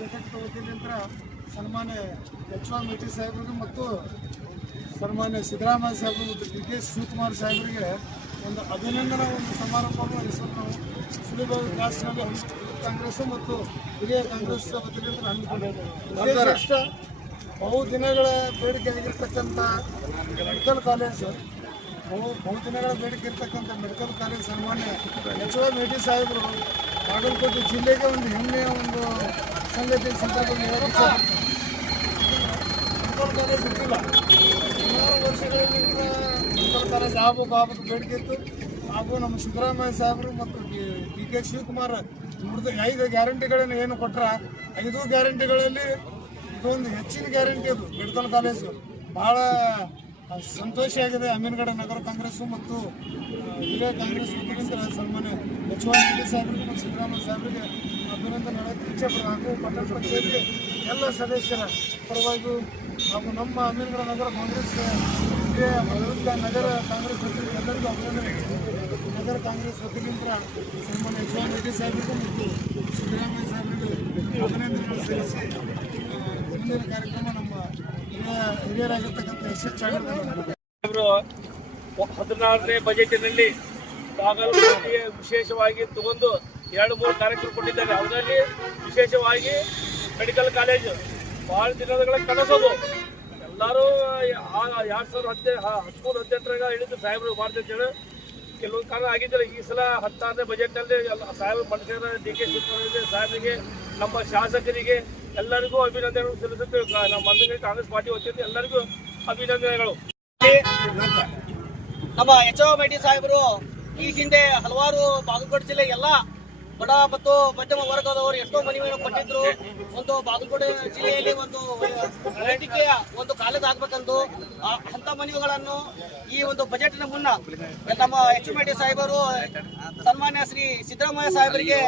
ವತಿಯಿಂದ ಸನ್ಮಾನ್ಯ H M T ಸಾಹೇಬರಿಗೆ ಮತ್ತು ಸನ್ಮಾನ್ಯ ಸಿದ್ದರಾಮಯ್ಯ ಸಾಹೇಬರು ಮತ್ತು ಡಿ ಕೆ ಶಿವಕುಮಾರ್ ಸಾಹೇಬರಿಗೆ ಒಂದು ಅಭಿನಂದನಾ ಒಂದು ಸಮಾರಂಭವನ್ನು ನಡೆಸಲು ಸುಲಭ ಕ್ಲಾಸ್ನಲ್ಲಿ ಕಾಂಗ್ರೆಸ್ ಮತ್ತು ಹಿರಿಯ ಕಾಂಗ್ರೆಸ್ ವತಿಯಿಂದ ಹಮ್ಮಿಕೊಂಡಿದ್ದೇವೆ ಇಷ್ಟ ಬಹು ದಿನಗಳ ಬೇಡಿಕೆ ಆಗಿರ್ತಕ್ಕಂಥ ಮೆಡಿಕಲ್ ಕಾಲೇಜು ಬಹು ಬಹು ದಿನಗಳ ಬೇಡಿಕೆ ಇರ್ತಕ್ಕಂಥ ಮೆಡಿಕಲ್ ಕಾಲೇಜ್ ಸನ್ಮಾನ್ಯ ಎಚ್ ಒ ಮೇಟಿ ಸಾಹೇಬರು ಬಾಗಲಕೋಟೆ ಜಿಲ್ಲೆಗೆ ಒಂದು ಹೆಮ್ಮೆಯ ಒಂದು ಸಂಗತಿ ಸಂದರ್ಭದಲ್ಲಿ ಕಾಲೇಜ್ ಇಟ್ಟಿಲ್ಲ ಸುಮಾರು ಮೆಡಿಕಲ್ ಕಾಲೇಜ್ ಆಗ್ಬೇಕು ಆಗ್ಬೇಕು ಬೇಡಿಕೆ ಇತ್ತು. ಹಾಗೂ ನಮ್ಮ ಸಿದ್ದರಾಮಯ್ಯ ಸಾಹೇಬರು ಮತ್ತು ಡಿ ಕೆ ಶಿವಕುಮಾರ್ ನುಡಿದ ಐದು ಗ್ಯಾರಂಟಿಗಳನ್ನು ಏನು ಕೊಟ್ರ, ಐದು ಗ್ಯಾರಂಟಿಗಳಲ್ಲಿ ಇದೊಂದು ಹೆಚ್ಚಿನ ಗ್ಯಾರಂಟಿ ಅದು ಮೆಡಿಕಲ್ ಕಾಲೇಜು. ಭಾಳ ಸಂತೋಷ ಆಗಿದೆ ಅಮೀನ್ಗಡ ನಗರ ಕಾಂಗ್ರೆಸ್ ಮತ್ತು ಹಿರಿಯ ಕಾಂಗ್ರೆಸ್ ಮುಖ್ಯಮಂತ್ರಿ ಸನ್ಮಾನ್ಯ ಎಚ್ ವೈ ರೆಡ್ಡಿ ಸಾಹೇಬರಿಗೆ ಮತ್ತು ಸಿದ್ದರಾಮಯ್ಯ ಸಾಹೇಬರಿಗೆ ಅಭಿನಂದನೆ ಇಚ್ಛೆ. ಹಾಗೂ ಪಟ್ಟಣ ಪಂಚಾಯತಿ ಎಲ್ಲ ಸದಸ್ಯರ ಪರವಾಗಿ ಹಾಗೂ ನಮ್ಮ ಅಮೀನ್ಗಡ ನಗರ ಕಾಂಗ್ರೆಸ್, ಹಿರಿಯ ವಿರುದ್ಧ ನಗರ ಕಾಂಗ್ರೆಸ್ ವತಿಯಿಂದ ಎಲ್ಲರಿಗೂ ಅಭಿನಂದನೆ ನಗರ ಕಾಂಗ್ರೆಸ್ ವತಿಯಿಂದ ಸನ್ಮಾನ್ಯ ಎಚ್ ವೈ ರೆಡ್ಡಿ ಸಾಹೇಬರಿಗೂ ಮತ್ತು ಸಿದ್ದರಾಮಯ್ಯ ಸಾಹೇಬರಿಗೆ ಅಭಿನಂದನೆಗಳು ಸಲ್ಲಿಸಿ ಮುಂದಿನ ಕಾರ್ಯಕ್ರಮ ನಮ್ಮ ಹಿರಿಯ ಹಿರಿಯರಾಗಿರ್ತಕ್ಕಂಥ ಎಸ್ ಎಚ್ ಚಾಗರ್ ಇವರು ಹದಿನಾರನೇ ಬಜೆಟ್ನಲ್ಲಿ ಬಾಗಲಕೋಟೆಗೆ ವಿಶೇಷವಾಗಿ ತಗೊಂಡು ಎರಡು ಮೂರು ಕಾರ್ಯಕ್ರಮ ಕೊಟ್ಟಿದ್ದಾರೆ. ಅದರಲ್ಲಿ ವಿಶೇಷವಾಗಿ ಮೆಡಿಕಲ್ ಕಾಲೇಜು ಭಾಳ ದಿನಗಳ ಕನಸದು. ಎಲ್ಲರೂ ಎರಡು ಸಾವಿರದ ಹದಿನೈದು ಹದಿಮೂರು ಹದಿನೆಂಟರಾಗ ಹೇಳಿದ್ದು ಸಾಹೇಬರು ಹೇಳಿ ಕೆಲವೊಂದು ಕಾರಣ ಆಗಿದ್ದರೆ ಈ ಸಲ ಹತ್ತಾರನೇ ಬಜೆಟ್ನಲ್ಲಿ ಸಾಹೇಬ್ ಮನುಷ್ಯರ ಡಿ ಕೆ ಶಿವಕುಮಾರ್ ಸಾಹೇಬರಿಗೆ, ನಮ್ಮ ಶಾಸಕರಿಗೆ ಎಲ್ಲರಿಗೂ ಅಭಿನಂದನೆಗಳು ಸಲ್ಲಿಸುತ್ತೇವೆ. ನಮ್ಮ ಮಂದಿಗೆ ಕಾಂಗ್ರೆಸ್ ಪಾರ್ಟಿ ವತಿಯಿಂದ ಎಲ್ಲರಿಗೂ ಅಭಿನಂದನೆಗಳು. ನಮ್ಮ ಎಚ್ ಓ ಮೇಟಿ ಸಾಹೇಬರು, ಈ ಹಿಂದೆ ಹಲವಾರು ಬಾಗಲಕೋಟೆ ಜಿಲ್ಲೆ ಎಲ್ಲ ಬಡ ಮತ್ತು ಮಧ್ಯಮ ವರ್ಗದವರು ಎಷ್ಟೋ ಮನವಿಯನ್ನು ಕೊಟ್ಟಿದ್ರು. ಒಂದು ಬಾಗಲಕೋಟೆ ಜಿಲ್ಲೆಯಲ್ಲಿ ಒಂದು ವೈದ್ಯಕೀಯ ಒಂದು ಕಾಲೇಜ್ ಆಗ್ಬೇಕಂದು ಅಂತ ಮನವಿಗಳನ್ನು ಈ ಒಂದು ಬಜೆಟ್ನ ಮುನ್ನ ನಮ್ಮ ಎಚ್ ಮೇಟಿ ಸಾಹೇಬರು, ಸನ್ಮಾನ್ಯ ಶ್ರೀ ಸಿದ್ದರಾಮಯ್ಯ ಸಾಹೇಬರಿಗೆ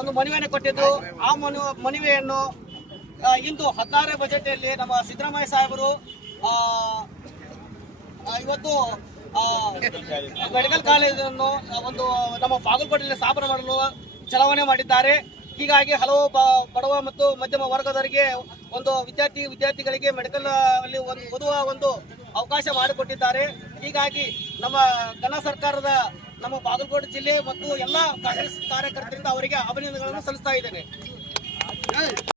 ಒಂದು ಮನವಿಯನ್ನು ಕೊಟ್ಟಿದ್ರು. ಆ ಮನು, ಮನವಿಯನ್ನು ಇಂದು ಹದಿನಾರನೇ ಬಜೆಟ್ನಲ್ಲಿ ನಮ್ಮ ಸಿದ್ದರಾಮಯ್ಯ ಸಾಹೇಬರು ಇವತ್ತು ಮೆಡಿಕಲ್ ಕಾಲೇಜನ್ನು ಒಂದು, ನಮ್ಮ ಬಾಗಲಕೋಟೆಯಲ್ಲಿ ಸ್ಥಾಪನೆ ಮಾಡಲು ಚಲಾವಣೆ ಮಾಡಿದ್ದಾರೆ. ಹೀಗಾಗಿ ಹಲವು ಬಡವ ಮತ್ತು ಮಧ್ಯಮ ವರ್ಗದವರಿಗೆ ಒಂದು ವಿದ್ಯಾರ್ಥಿ ವಿದ್ಯಾರ್ಥಿಗಳಿಗೆ ಮೆಡಿಕಲ್ ಅಲ್ಲಿ ಒಂದು ಓದುವ ಒಂದು ಅವಕಾಶ ಮಾಡಿಕೊಟ್ಟಿದ್ದಾರೆ. ಹೀಗಾಗಿ ನಮ್ಮ ಕನ್ನಡ ಸರ್ಕಾರದ ನಮ್ಮ ಬಾಗಲಕೋಟೆ ಜಿಲ್ಲೆ ಮತ್ತು ಎಲ್ಲ ಕಾಂಗ್ರೆಸ್ ಕಾರ್ಯಕರ್ತರಿಂದ ಅವರಿಗೆ ಅಭಿನಂದನೆಗಳನ್ನು ಸಲ್ಲಿಸ್ತಾ ಇದ್ದೇನೆ.